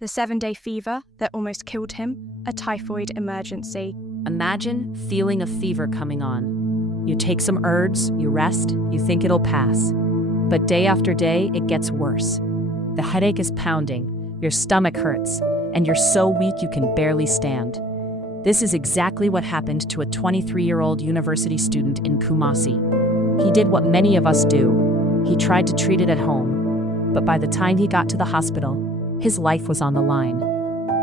the 7-day fever that almost killed him, a typhoid emergency. Imagine feeling a fever coming on. You take some herbs, you rest, you think it'll pass. But day after day, it gets worse. The headache is pounding, your stomach hurts, and you're so weak you can barely stand. This is exactly what happened to a 23-year-old university student in Kumasi. He did what many of us do. He tried to treat it at home. But by the time he got to the hospital, his life was on the line.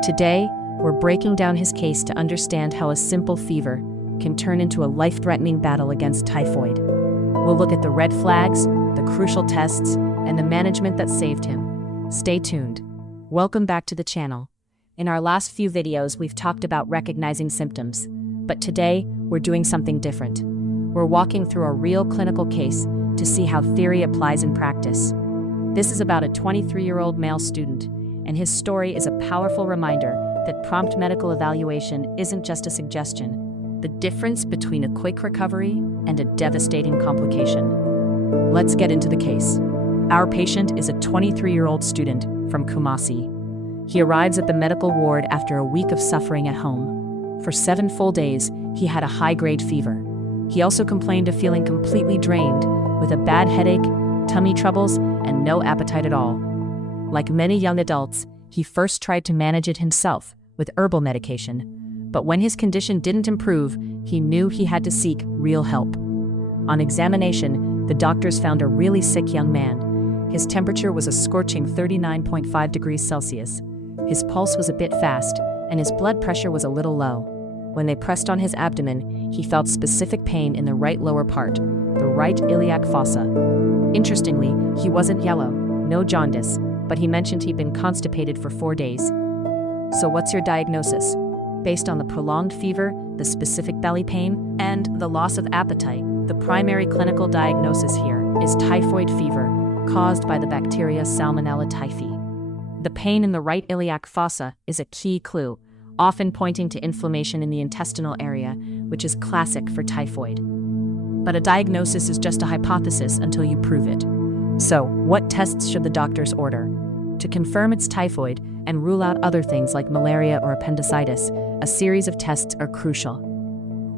Today, we're breaking down his case to understand how a simple fever can turn into a life-threatening battle against typhoid. We'll look at the red flags, the crucial tests, and the management that saved him. Stay tuned. Welcome back to the channel. In our last few videos, we've talked about recognizing symptoms, but today, we're doing something different. We're walking through a real clinical case to see how theory applies in practice. This is about a 23-year-old male student, and his story is a powerful reminder that prompt medical evaluation isn't just a suggestion, the difference between a quick recovery and a devastating complication. Let's get into the case. Our patient is a 23-year-old student from Kumasi. He arrives at the medical ward after a week of suffering at home. For 7 full days, he had a high-grade fever. He also complained of feeling completely drained, with a bad headache, tummy troubles, and no appetite at all. Like many young adults, he first tried to manage it himself with herbal medication. But when his condition didn't improve, he knew he had to seek real help. On examination, the doctors found a really sick young man. His temperature was a scorching 39.5 degrees Celsius. His pulse was a bit fast, and his blood pressure was a little low. When they pressed on his abdomen, he felt specific pain in the right lower part, the right iliac fossa. Interestingly, he wasn't yellow, no jaundice, but he mentioned he'd been constipated for 4 days. So what's your diagnosis? Based on the prolonged fever, the specific belly pain, and the loss of appetite, the primary clinical diagnosis here is typhoid fever, caused by the bacteria Salmonella typhi. The pain in the right iliac fossa is a key clue, often pointing to inflammation in the intestinal area, which is classic for typhoid. But a diagnosis is just a hypothesis until you prove it. So, what tests should the doctors order? To confirm it's typhoid and rule out other things like malaria or appendicitis, a series of tests are crucial.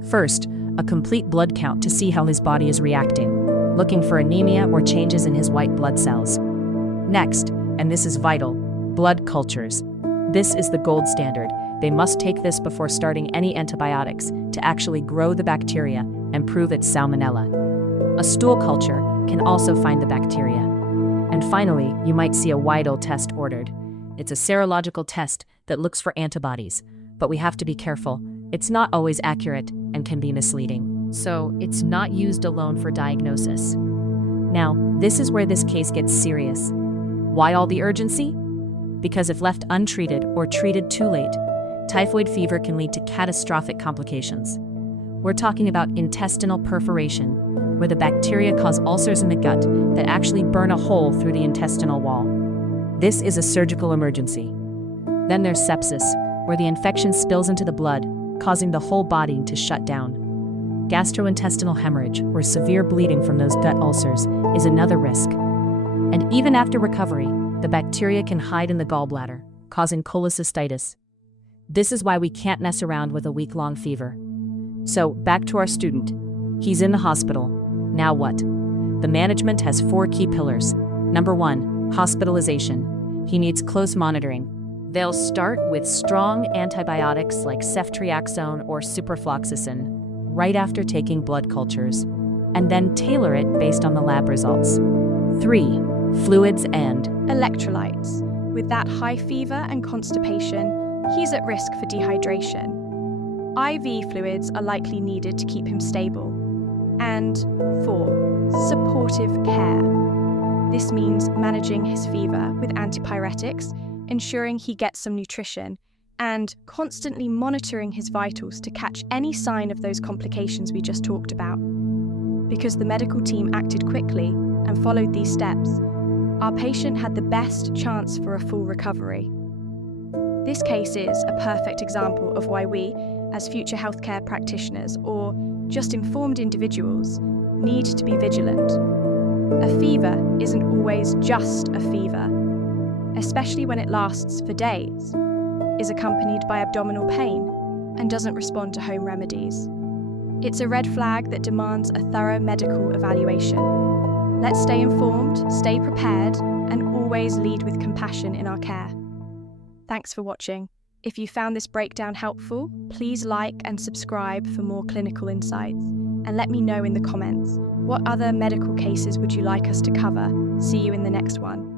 First, a complete blood count to see how his body is reacting, looking for anemia or changes in his white blood cells. Next, and this is vital, blood cultures. This is the gold standard. They must take this before starting any antibiotics to actually grow the bacteria and prove it's Salmonella. A stool culture can also find the bacteria. And finally, you might see a Widal test ordered. It's a serological test that looks for antibodies, but we have to be careful. It's not always accurate and can be misleading. So it's not used alone for diagnosis. Now, this is where this case gets serious. Why all the urgency? Because if left untreated or treated too late, typhoid fever can lead to catastrophic complications. We're talking about intestinal perforation, where the bacteria cause ulcers in the gut that actually burn a hole through the intestinal wall. This is a surgical emergency. Then there's sepsis, where the infection spills into the blood, causing the whole body to shut down. Gastrointestinal hemorrhage, or severe bleeding from those gut ulcers, is another risk. And even after recovery, the bacteria can hide in the gallbladder, causing cholecystitis. This is why we can't mess around with a week-long fever. So, back to our student. He's in the hospital. Now what? The management has 4 key pillars. Number 1, hospitalization. He needs close monitoring. They'll start with strong antibiotics like ceftriaxone or ciprofloxacin right after taking blood cultures, and then tailor it based on the lab results. 3, fluids and electrolytes. With that high fever and constipation, he's at risk for dehydration. IV fluids are likely needed to keep him stable. And 4, supportive care. This means managing his fever with antipyretics, ensuring he gets some nutrition, and constantly monitoring his vitals to catch any sign of those complications we just talked about. Because the medical team acted quickly and followed these steps, our patient had the best chance for a full recovery. This case is a perfect example of why we, as future healthcare practitioners or just informed individuals, need to be vigilant. A fever isn't always just a fever. especially when it lasts for days, is accompanied by abdominal pain, and doesn't respond to home remedies. It's a red flag that demands a thorough medical evaluation. Let's stay informed, stay prepared, and always lead with compassion in our care. Thanks for watching. If you found this breakdown helpful, please like and subscribe for more clinical insights. And let me know in the comments, what other medical cases would you like us to cover? See you in the next one.